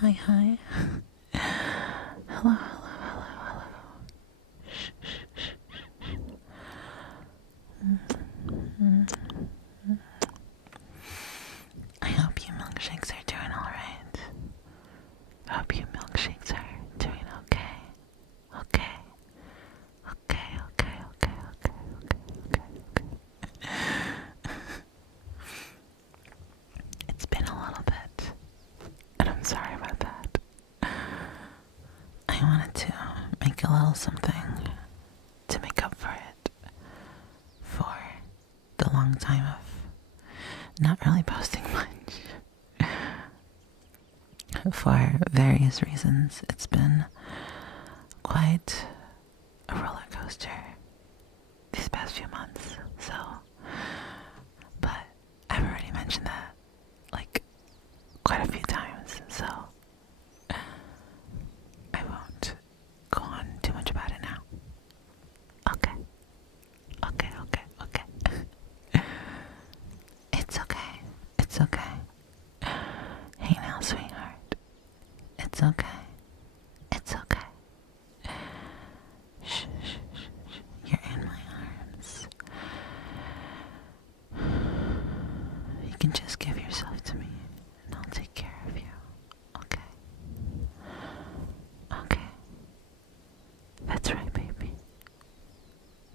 Hi. Hello. Shh. I hope you milkshakes are doing alright. I hope you milkshakes are doing okay. Okay. It's been a little bit, and I'm sorry about that. I wanted to make a little something to make up for it, for the long time of not really posting much. For various reasons, it's been quite a roller coaster these past few months, but I've already mentioned that like quite a few times, so I won't go on too much about it now. Okay. It's okay. Hey now, sweetheart. It's okay. Shh. You're in my arms. You can just give yourself to me, and I'll take care of you. Okay. That's right, baby.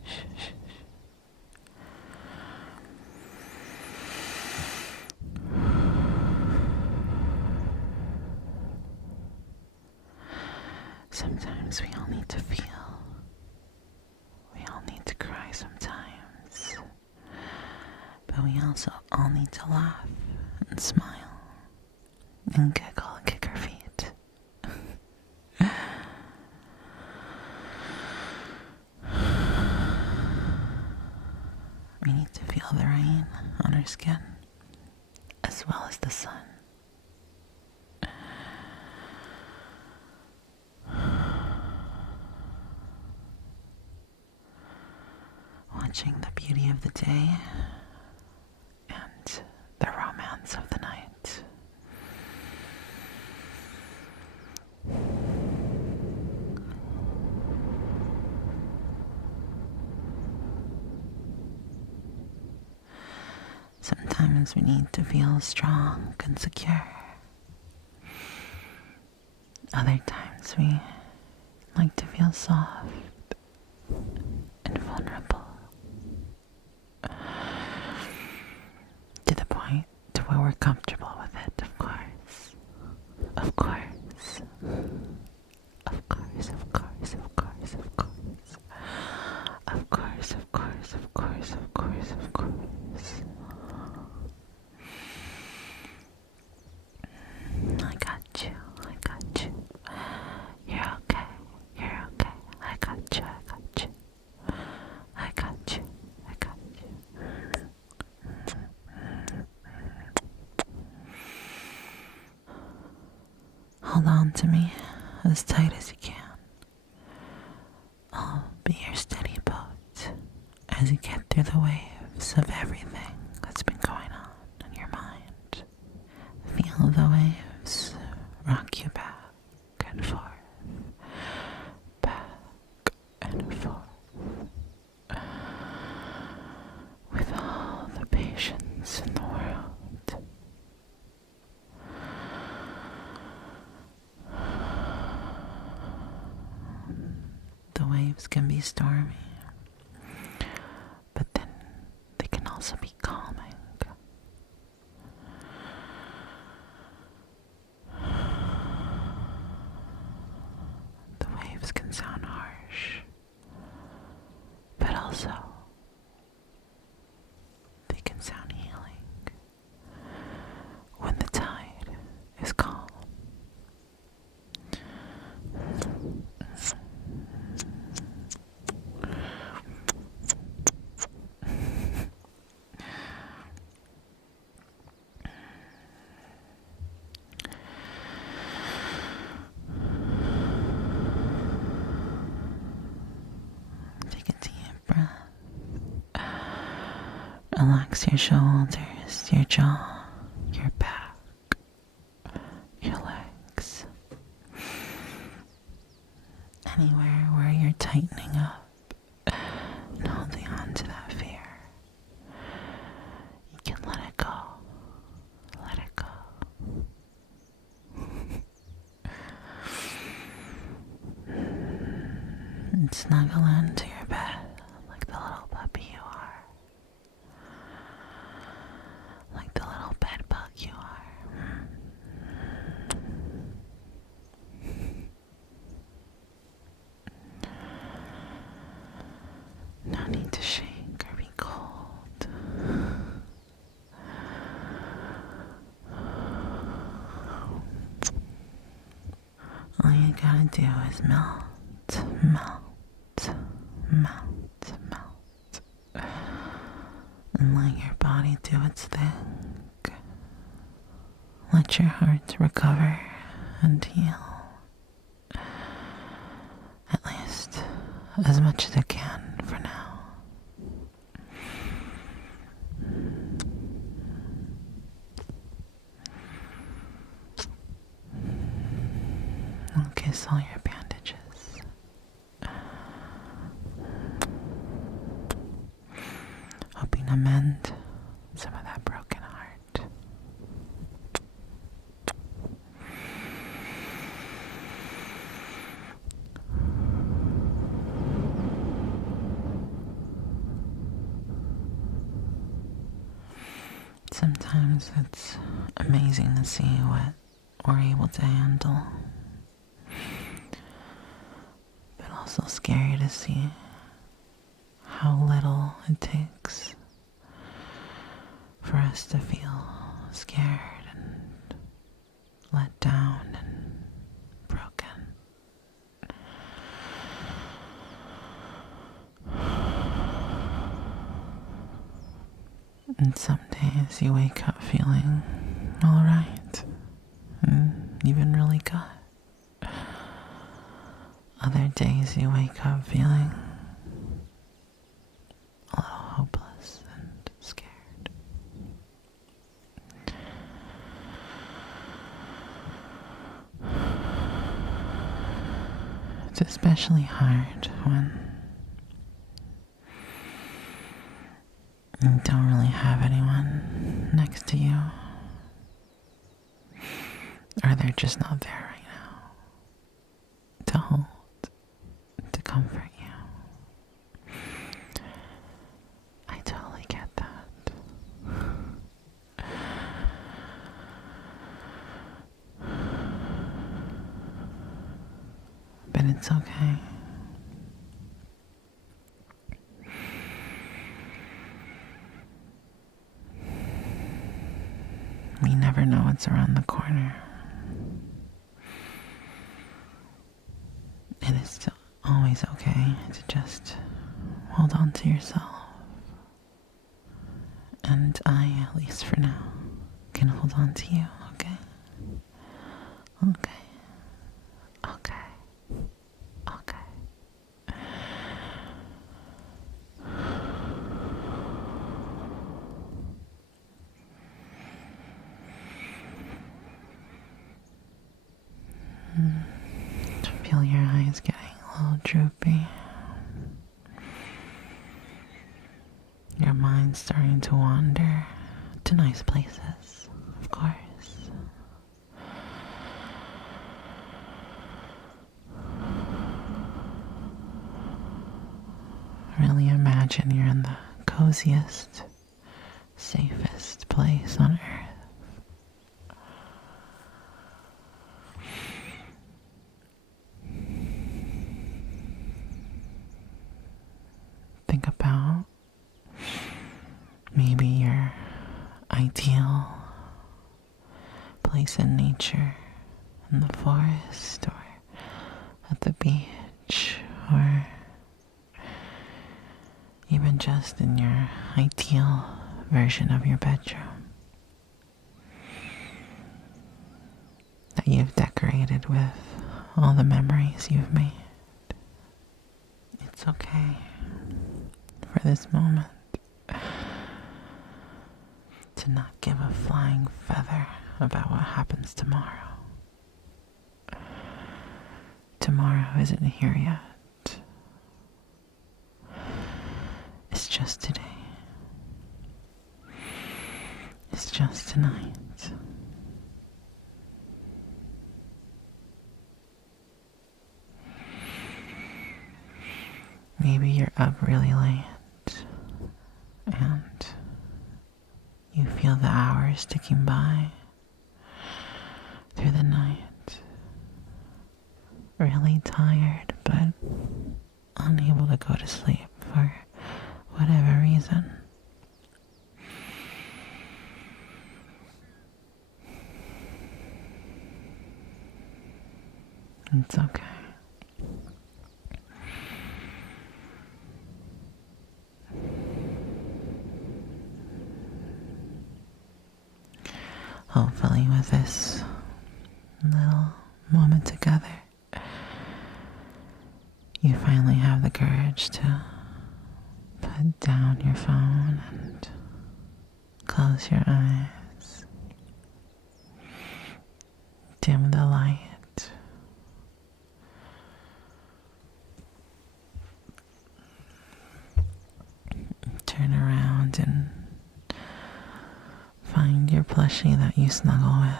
Shh. Sometimes we all need to feel. We all need to cry sometimes. But we also all need to laugh and smile and giggle and kick our feet. We need to feel the rain on our skin as well as the sun. Watching the beauty of the day and the romance of the night. Sometimes we need to feel strong and secure. Other times we like to feel soft and vulnerable. To the point to where we're comfortable with it, of course. I got you. You're okay. I got you. Hold on to me as tight as you can. I'll be your steady boat as you get through the waves of everything that's been going on in your mind. Feel the waves rock you back and forth. With all the patience in the world. The waves can be stormy, but then they can also be calming. The waves can sound harsh, but also they can sound healing when the tide is calm. Take a deep breath. Relax your shoulders, your jaw, your back, your legs. tightening up and holding on to that fear, you can let it go. Let it go. And snuggle into your bed like the little puppy you are. Like the little bed bug you are. No need to shake or be cold. All you gotta do is melt, melt, melt, melt. And let your body do its thing. Let your heart recover and heal. At least as much as it can for now. I'll kiss all your bandages. Hoping to mend some of that broken heart. Sometimes it's amazing to see what we're able to handle, but also scary to see how little it takes for us to feel scared and let down and broken. And some days you wake up feeling alright, and even really good. Other days you wake up feeling a little hopeless and scared. It's especially hard when you don't really have anyone next to you, or they're just not there right now to hold, to comfort you. I totally get that. But it's okay. We never know what's around the corner. It is always okay to just hold on to yourself. And I, at least for now, can hold on to you, okay? Okay. Okay. Okay. Feel your eyes getting a little droopy. Your mind's starting to wander to nice places, of course. Really imagine you're in the coziest, safest place on earth. Think about maybe your ideal place in nature, in the forest or at the beach, or even just in your ideal version of your bedroom that you've decorated with all the memories you've made. It's okay for this moment to not give a flying feather about what happens tomorrow. Tomorrow isn't here yet. just today. It's just tonight. Maybe you're up really late and you feel the hours ticking by through the night. Really tired, but unable to go to sleep for whatever reason. It's okay. Hopefully with this little moment together, you finally have the courage to put down your phone and close your eyes. Dim the light. Turn around and find your plushie that you snuggle with.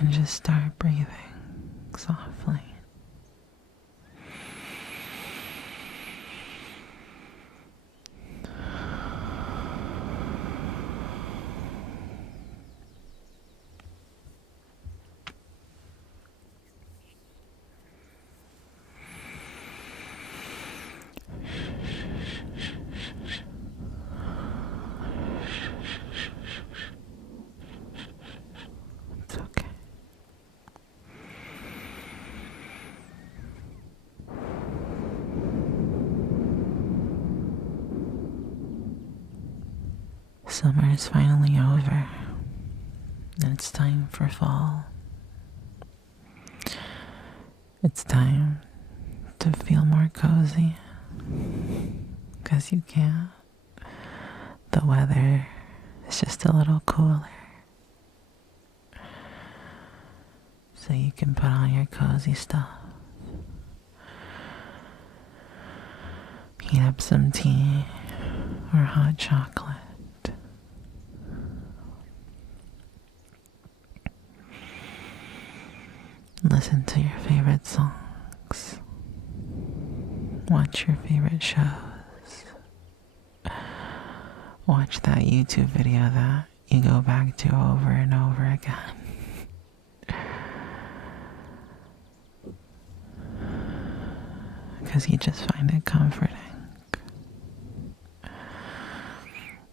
And just start breathing softly. It's okay. Summer is finally over, and it's time for fall. It's time to feel more cozy, 'cause you can. The weather is just a little cooler, so you can put on your cozy stuff. Heat up some tea or hot chocolate. Listen to your favorite songs. Watch your favorite shows. Watch that YouTube video that you go back to over and over again. Because you just find it comforting.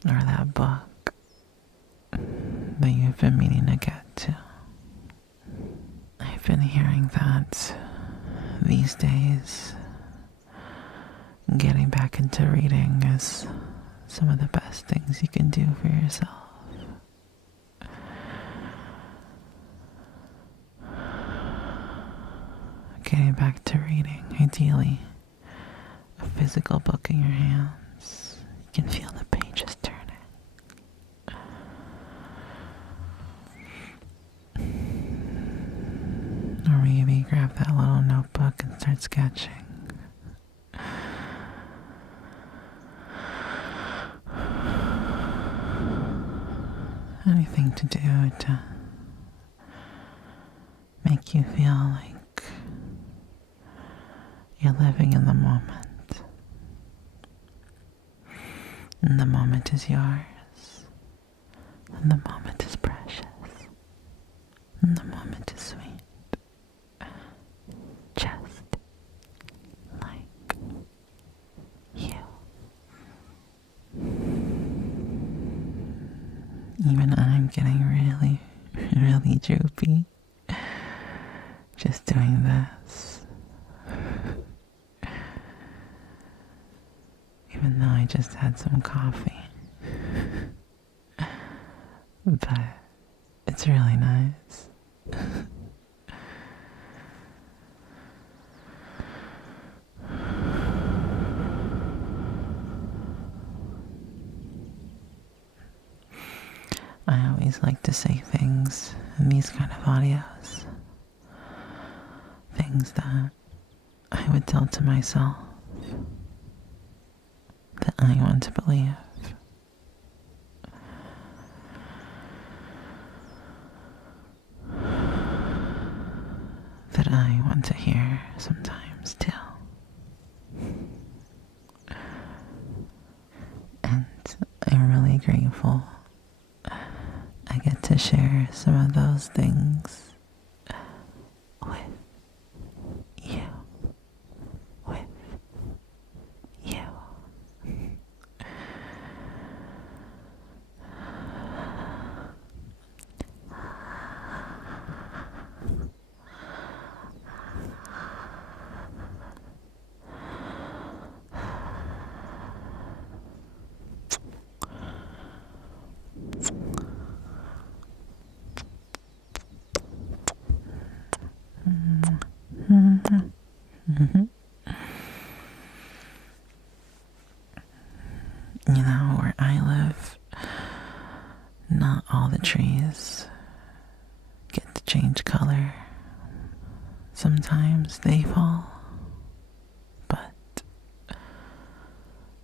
Or that book that you've been meaning to get to. I've been hearing that these days getting back into reading is some of the best things you can do for yourself. Getting back to reading, ideally a physical book in your hands. You can feel the pages turning. Or maybe grab that little notebook and start sketching. Anything to do to make you feel like you're living in the moment. And the moment is yours. And the moment is precious. And the moment is sweet. Just like you. Even I'm getting really, really droopy just doing this. Even though I just had some coffee. But it's really nice. I always like to say things in these kind of audios. Things that I would tell to myself that I want to believe. That I want to hear sometimes too. And I'm really grateful I get to share some of those things with you. With you. You know, where I live, not all the trees get to change color. Sometimes they fall, but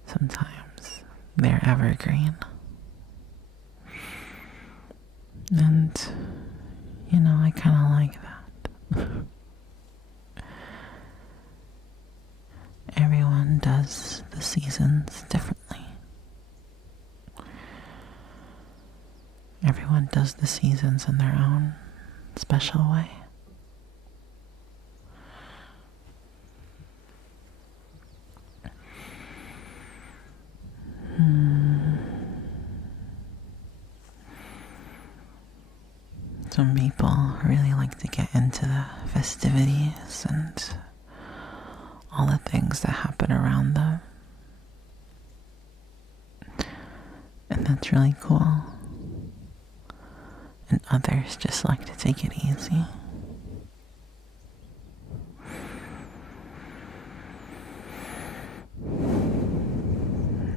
sometimes they're evergreen. And, you know, I kind of like that. Everyone does the seasons differently. Everyone does the seasons in their own special way. Some people really like to get into the festivities and all the things that happen around them. And that's really cool. And others just like to take it easy.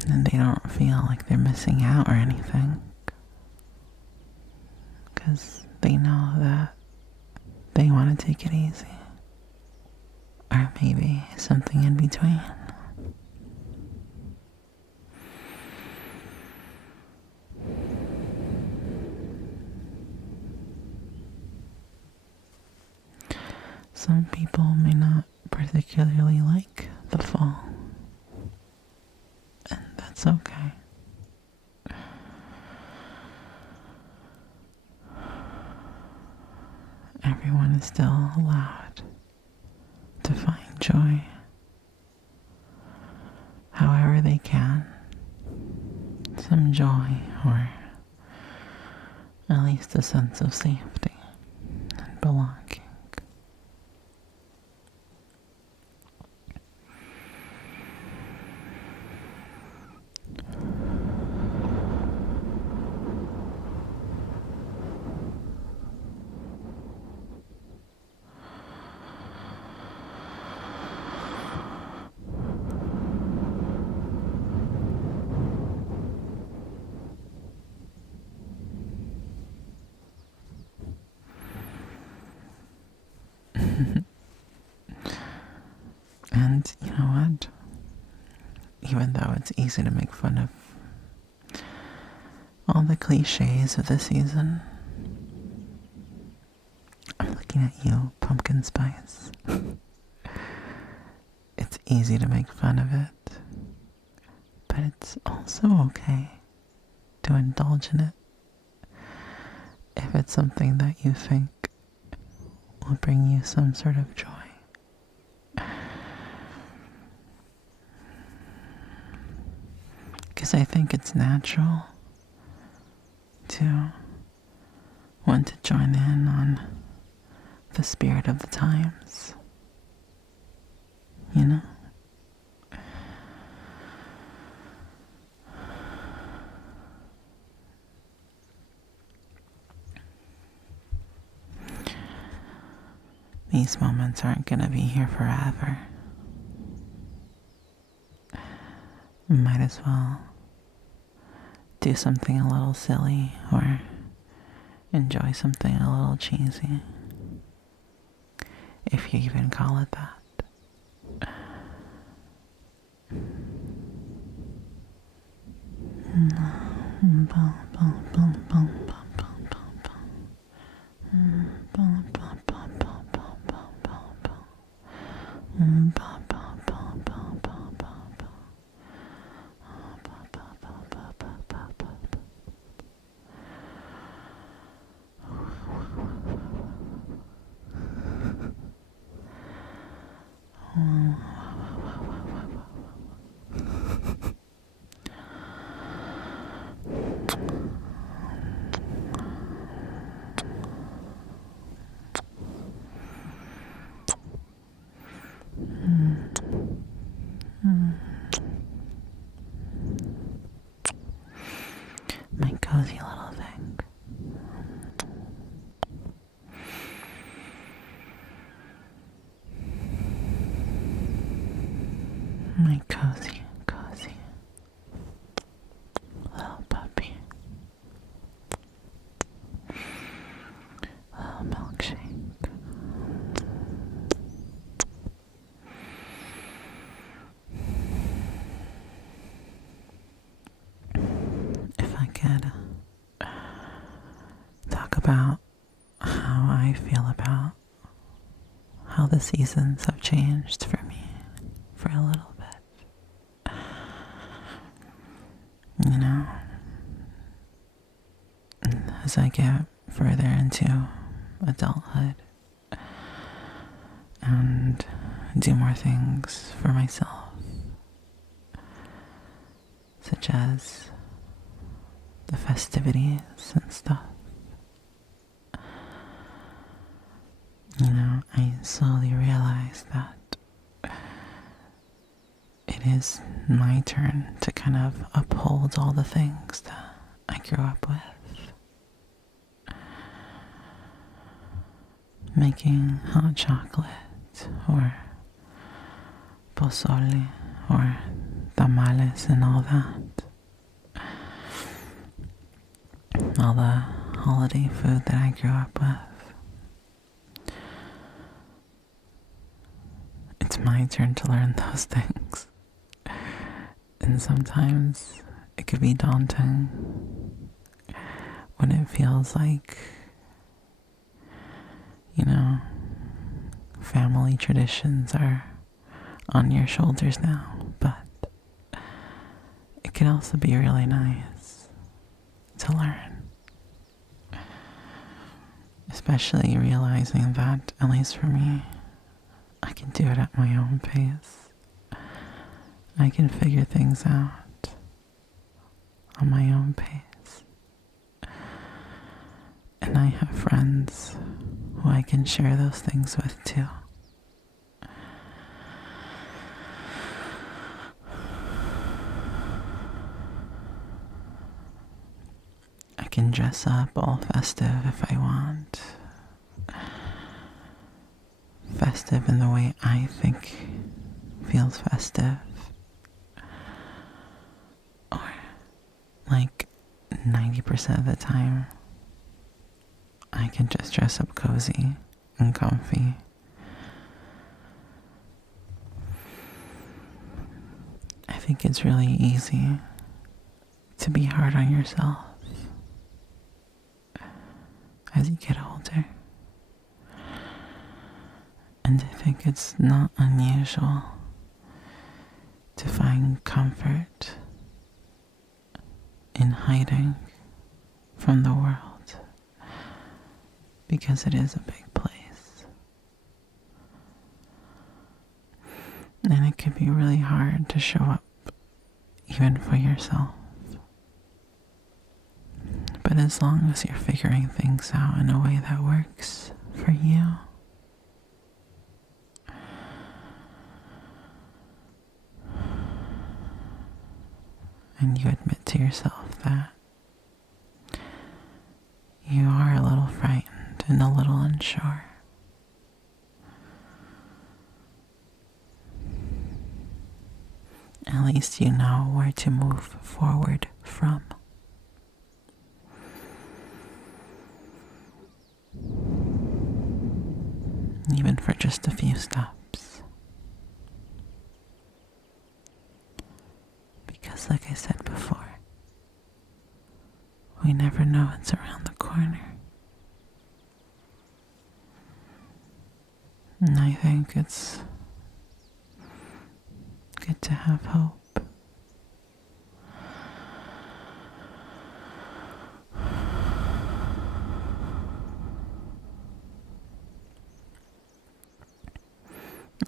And they don't feel like they're missing out or anything. Because they know that they want to take it easy. Or maybe something in between. Some people may not particularly like the fall. And that's okay. Everyone is still allowed to find joy however they can. Some joy, or at least a sense of safety and belonging. And you know what? Even though it's easy to make fun of all the cliches of the season, I'm looking at you, pumpkin spice. It's easy to make fun of it, but it's also okay to indulge in it if it's something that you think will bring you some sort of joy. Because I think it's natural to want to join in on the spirit of the times, you know? These moments aren't gonna be here forever. Might as well do something a little silly or enjoy something a little cheesy, if you even call it that. My cozy little thing. My cozy little puppy. Little milkshake. If I could talk about how I feel about how the seasons have changed for me for a little bit. You know, as I get further into adulthood and do more things for myself, such as the festivities and stuff. You know, I slowly realized that it is my turn to kind of uphold all the things that I grew up with. Making hot chocolate, or pozole, or tamales and all that. All the holiday food that I grew up with. It's my turn to learn those things. And sometimes it could be daunting when it feels like, you know, family traditions are on your shoulders now. But it can also be really nice to learn. Especially realizing that, at least for me, I can do it at my own pace. I can figure things out on my own pace. And I have friends who I can share those things with too. I can dress up all festive if I want. Festive in the way I think feels festive. Or like 90% of the time, I can just dress up cozy and comfy. I think it's really easy to be hard on yourself as you get older. And I think it's not unusual to find comfort in hiding from the world, because it is a big place. And it can be really hard to show up even for yourself. But as long as you're figuring things out in a way that works for you, and you admit to yourself that you are a little frightened and a little unsure, at least you know where to move forward from. Even for just a few steps. Because like I said before, we never know it's around the corner. And I think it's good to have hope.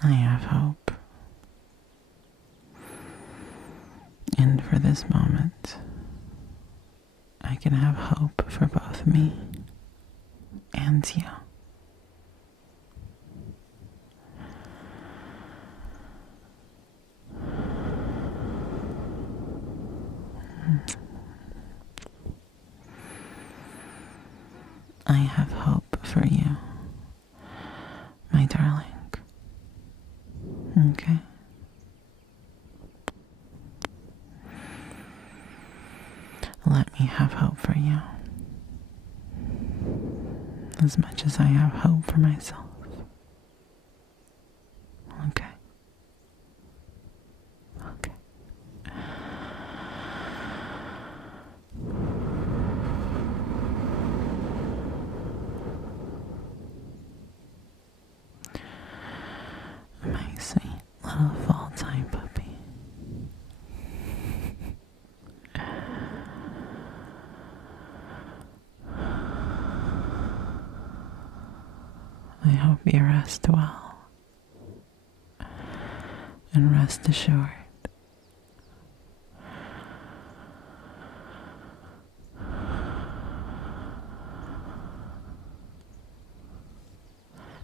I have hope. And for this moment, I can have hope for both me and you. I have hope for you, my darling. Okay? Let me have hope for you, as much as I have hope for myself. Okay? Okay. My sweet little fall-time puppy. I hope you rest well, and rest assured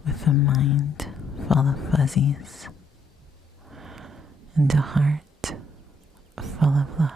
with a mind full of fuzzies and a heart full of love.